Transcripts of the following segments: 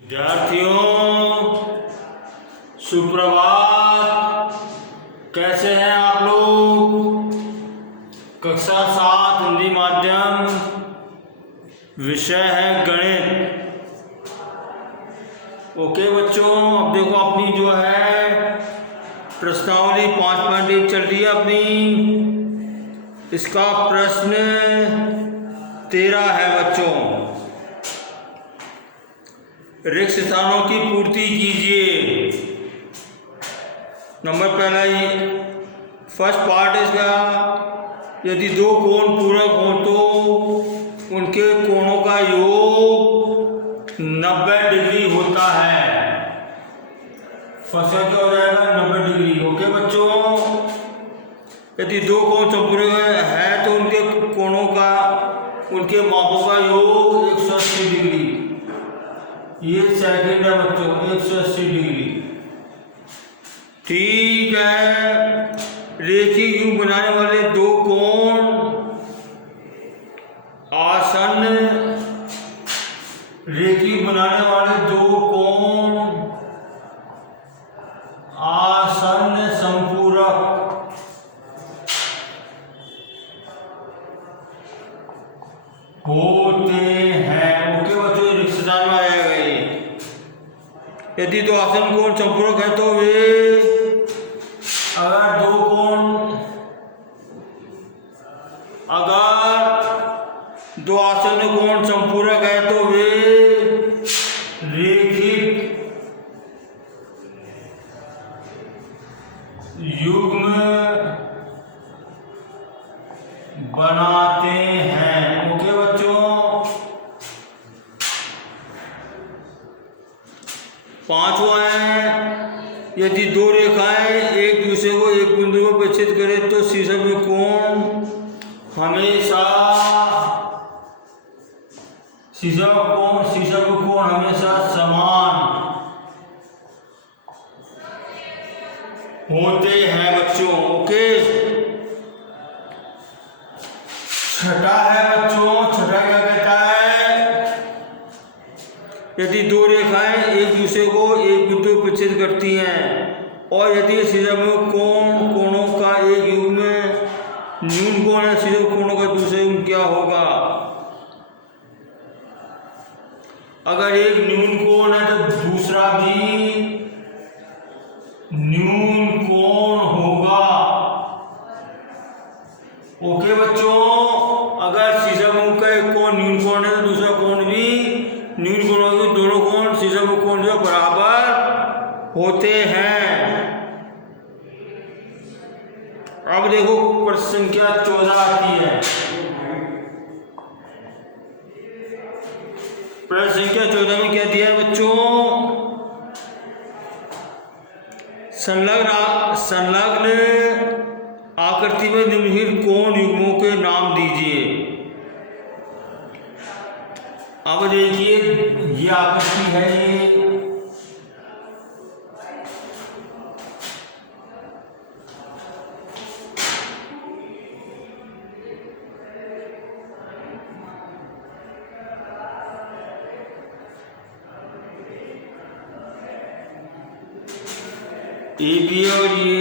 विद्यार्थियों सुप्रभात। कैसे हैं आप लोग? कक्षा 7 हिंदी माध्यम, विषय है गणित। ओके बच्चों, अब देखो अपनी जो है प्रश्नावली 5.1 चल रही है अपनी। इसका प्रश्न 13 है बच्चों। रिक्त स्थानों की पूर्ति कीजिए। नंबर पहला ये फर्स्ट पार्ट इसका, यदि दो कोण पूरक हों तो उनके कोणों का योग 90 डिग्री होता है। फर्स्ट का क्या हो जाएगा? 90 डिग्री। ओके बच्चों, यदि दो कोण संपूरक है तो उनके कोणों का, उनके मापों का योग 180 डिग्री। ये सेकंड है बच्चों, 180 डिग्री। ठीक है, रेखीय युग बनाने वाले दो कोण आसन्न, रेखीय बनाने वाले दो कोण आसन्न संपूरक होते हैं। ओके बच्चों, रिक्त स्थान में आएगा ये। यदि दो आसन्न कोण संपूरक है तो वे, अगर दो आसन्न कोण संपूरक है तो वे रेखिक युग्म बनाते हैं। ओके बच्चों, पांचवा है, यदि दो रेखाएं एक दूसरे को एक बिंदु पर प्रक्षेपित करें तो शीर्षक में कोण हमेशा समान होते हैं बच्चों। ओके, छठा है बच्चों, छठा क्या कहता है? यदि दो रेखाएं एक दूसरे को एक बिंदु पर प्रक्षेपित करती हैं और यदि शीर्षक में कोणों का एक युग्म में न्यून कोण है, शीर्षक कोणों का दूसरा युग्म क्या होगा? अगर एक न्यून कोण है तो दूसरा भी न्यून कोण होगा। ओके बच्चों, अगर शीर्षक का एक कोण न्यून कोण है तो दूसरा कोण भी न्यून कोण होगा। दोनों कोण शीर्षक कोण जो बराबर होते हैं। अब देखो प्रश्न संख्या 14 आती है। प्रश्न संख्या 14 में क्या दिया है बच्चों? संलग्न आकृति में निम्नलिखित कोण युग्मों के नाम दीजिए। अब देखिए, ये आकृति है, ये AB और ये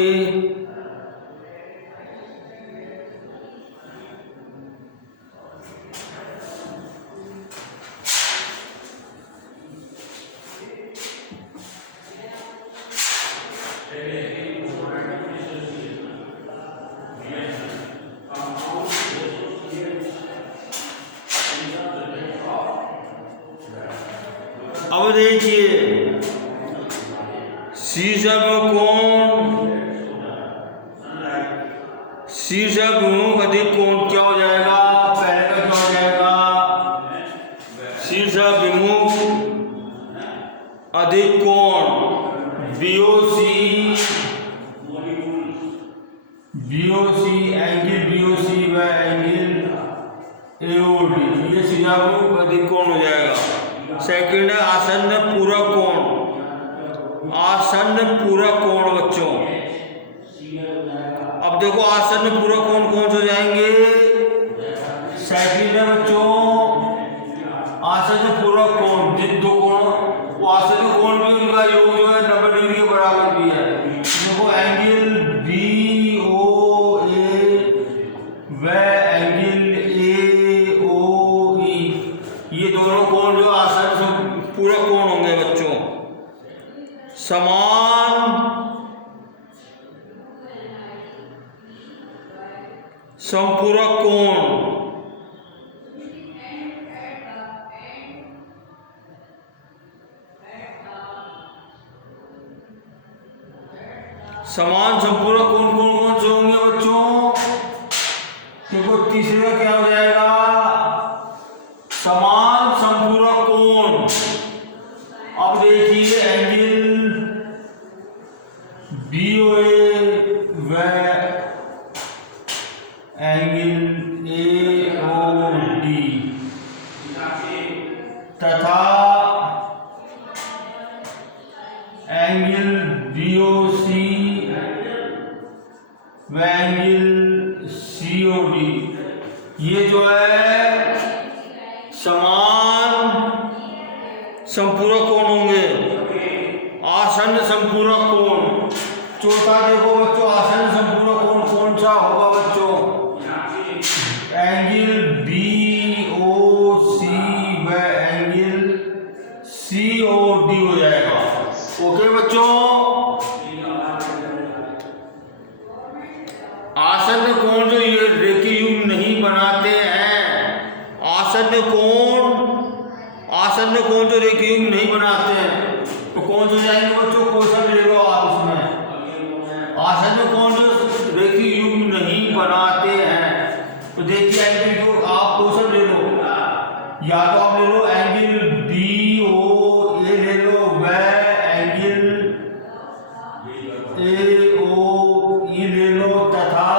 अब देखिए, शीर्षक विमुख अधिक कोण क्या हो जाएगा? पहले का क्या हो जाएगा? शीर्षक विमुख अधिक कोण BOC, एंगल BOC व एंगल AOD, ये शीर्षक विमुख अधिक कोण हो जाएगा। सेकंड है आसन्न पूरक कोण। आसन्न पूरक कोण बच्चों, अब देखो आसन्न पूरक कोण कौन से हो जाएंगे? सेकंड है बच्चों आसन्न पूरक कोण, जिन दो कोण आसन्न कोण भी उनका योग जो है 90 डिग्री के बराबर भी है। देखो एंगल BOA व एंगल AOE, ये दोनों कोण जो आसन्न पूरक कोण होंगे बच्चों। समान संपूरक कोण, समान संपूरक कोण कौन कौन से होंगे बच्चों? देखो तीसरा क्या हो जाएगा? समान संपूरक कोण। अब देखिए एंगल BOA व एंगल AOD तथा एंगल BOC व एंगल COD, ये जो है समान संपूरक कोण होंगे, आसन्न संपूरक कोण। चौथा देखो बच्चों, आसन्न संपूरक कोण कौन सा होगा बच्चों? एंगल BOC व एंगल COD हो जाएगा। ओके बच्चों, आसन्न कोण जो ये रेखीय युग्म नहीं बनाते हैं, आसन्न कोण जो रेखीय युग्म नहीं बनाते हैं तो कौन से जाएंगे बच्चों? क्वेश्चन ले लो आप उसमें। आसन्न कोण जो रेखीय युग्म नहीं बनाते हैं तो देखिए एंगल जो आप क्वेश्चन ले लो, या तो आप ले लो एंगल BOA ले लो व एंगल AOE ले लो तथा,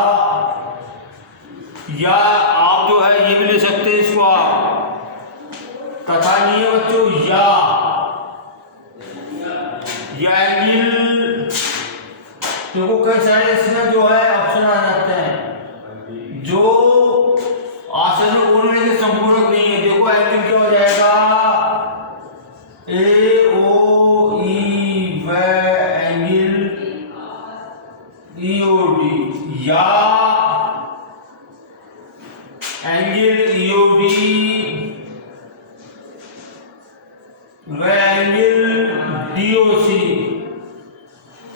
या आप जो है ये भी ले सकते हैं इसको आप, तथा नहीं है बच्चों, या एंगल। देखो कई सारे इसमें जो है ऑप्शन आ जाते हैं जो आसन्न कोण के संपूरक नहीं है। देखो एंगल क्या हो जाएगा? AOE व एंगल EOD, या एंगल EOD व एंगल DOC।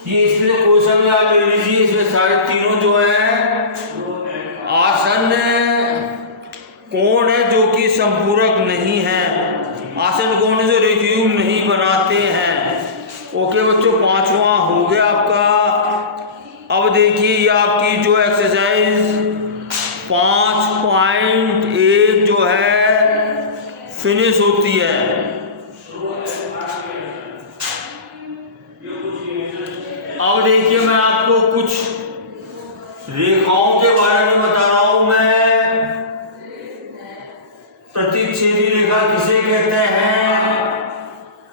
ये इसमें क्वेश्चन में आप ले लीजिए, इसमें सारे तीनों जो है आसन्न कोण है जो कि संपूरक नहीं है, आसन्न कोण है जो रेखीय युग्म नहीं बनाते हैं। ओके बच्चों, पांचवा हो गया आपका। अब देखिए ये आपकी जो एक्सरसाइज 5.1 जो है फिनिश होती है। अब देखिए मैं आपको कुछ रेखाओं के बारे में बता रहा हूं मैं। प्रतिच्छेदी रेखा किसे कहते हैं?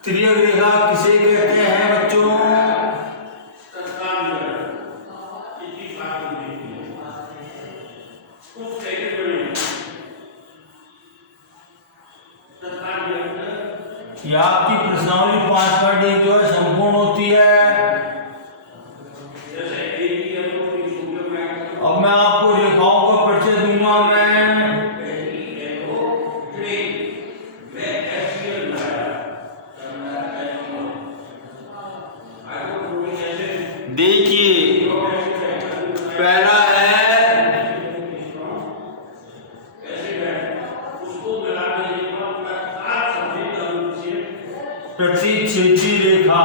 तिर्यक रेखा किसे कहते हैं बच्चों? यह आपकी प्रश्नावली 5.1 जो है संपूर्ण होती है। अब मैं आपको रेखाओं का परिचय दूंगा। मैं देखिए पहला है प्रतिच्छेदी रेखा।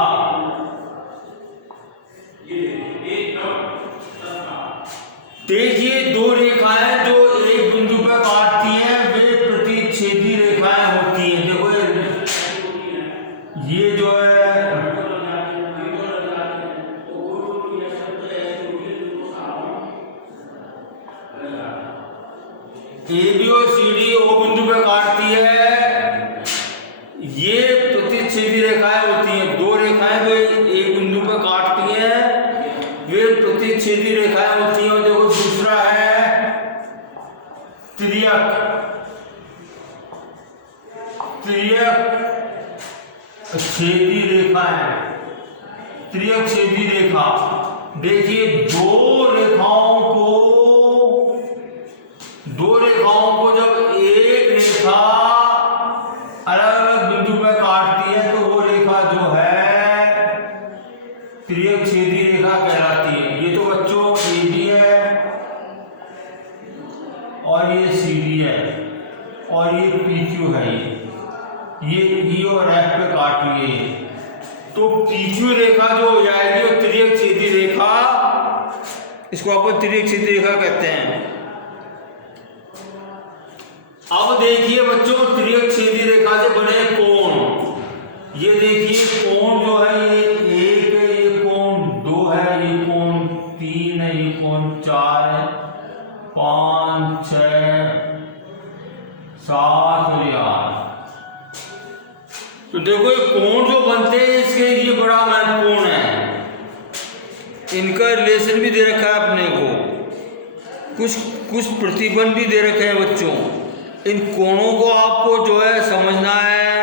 देखिए दो रेखाएं जो एक बिंदु पर काटती हैं वे प्रतिच्छेदी रेखाएं होती हैं। देखो ये जो है AB और CD O बिंदु पर काटती है, ये प्रतिच्छेदी रेखाएं होती हैं। दो रेखाएं जो एक बिंदु पर काटती हैं वे प्रतिच्छेदी रेखाएं होती हैं। और देखो दूसरा है तिर्यक छेदी रेखा है, त्रियक छेदी रेखा। देखिए दो रेखाओं को जब एक रेखा अलग अलग बिंदु पर काटती है तो वो रेखा जो है त्रियक छेदी रेखा कहलाती है। ये तो बच्चों AB है और ये CD है और ये PQ है। ये E और F पे काट लिए तो PQ रेखा जो हो जाएगी वो त्रियक छेदी रेखा, इसको अपन त्रियक छेदी रेखा कहते हैं। अब देखिए बच्चों त्रियक छेदी रेखा से बने कोण। ये देखिए कोण जो है ये 1 है, ये कोण 2 है, ये कोण 3 है, ये कोण 4 है, 5 6 7 और 8। तो देखो ये कोण जो बनते हैं इसके लिए बड़ा महत्वपूर्ण है। इनका रिलेशन भी दे रखा है अपने को, कुछ प्रतिबंध भी दे रखे हैं बच्चों। इन कोणों को आपको जो है समझना है।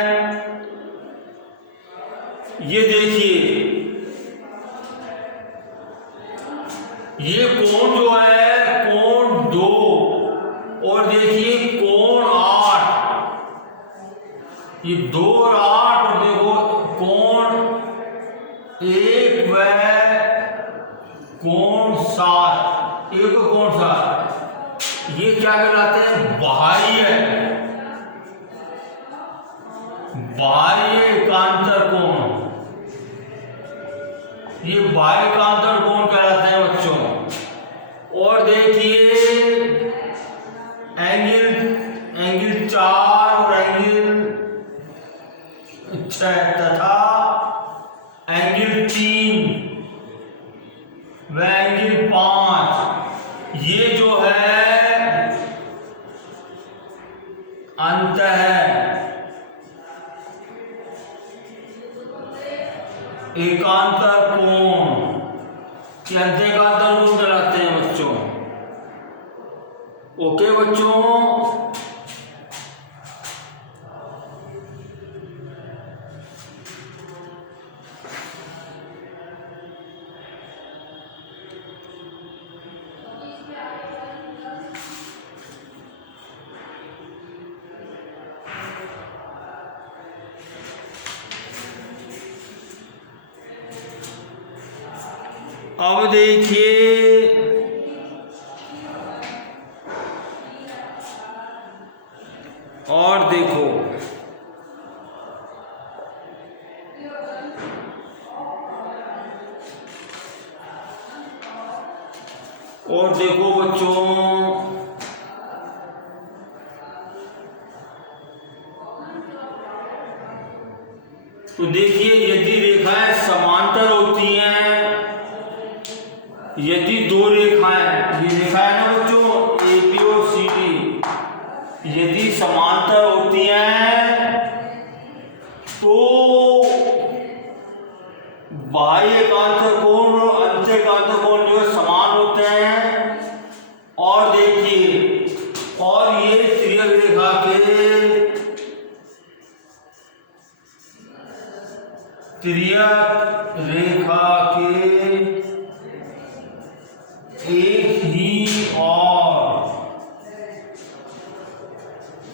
ये देखिए ये कोण जो है कोण 2 और देखिए कोण 8, ये 2 और 8 और देखो कोण 1 व कोण 7, 1 और कोण 7, ये क्या कहलाते हैं? बाह्य एकांतर कोण। ये बाह्य एकांतर कोण कहलाते हैं बच्चों। और देखिए एंगल 4 और एंगल 6 तथा एंगल 3 व एंगल 5, ये जो है अंत है एकांतर कोण, ये अंत एकांतर कोण कहलाते हैं बच्चों। ओके बच्चों, अब देखिए और देखो बच्चों, तो देखिए यदि रेखाएं समांतर होती हैं, यदि दो रेखाएं, ये रेखा है ना बच्चों AB और CD, यदि समांतर होती हैं तो बाह्य एकांतर कोण और अंत एकांतर कोण जो है समान होते हैं। और देखिए और ये त्रियक रेखा के एक ही और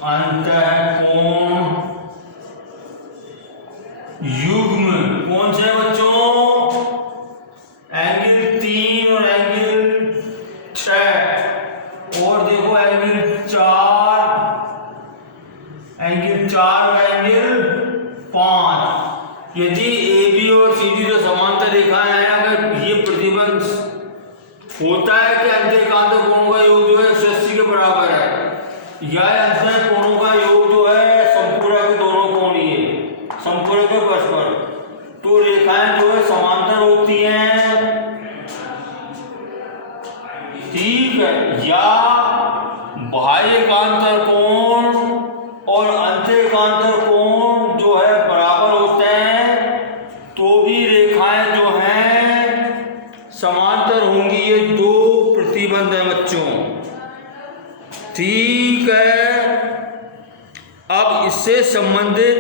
अंतःकोण युग्म कौन से बच्चों? एंगल 3 और एंगल 6 और देखो एंगल 4 और एंगल 5। यदि AB और CD जो समांतर रेखाएं हैं, अगर ये प्रतिबंध होता है कि अंत एकांतर कोणों का योग जो है 180 के बराबर है, या अंत कोणों का योग जो है संपूरक के दोनों कोण ये संपूरक के परस्पर, तो रेखाएं जो है समांतर होती हैं, ठीक है, या बाह्य एकांतर कोण और अंत एकांतर कोण जो है बराबर होते हैं, तो भी रेखाएं जो हैं समांतर होंगी। ये दो प्रतिबंध है बच्चों, ठीक है। अब इससे संबंधित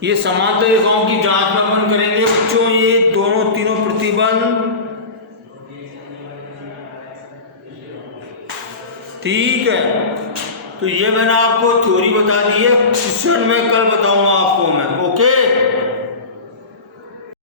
ये समांतर रेखाओं की जांच में अपन करेंगे बच्चों, ये दोनों तीनों प्रतिबंध, ठीक है। तो ये मैंने आपको थ्योरी बता दी है, क्वेश्चन में कल बताऊंगा आपको मैं, ओके।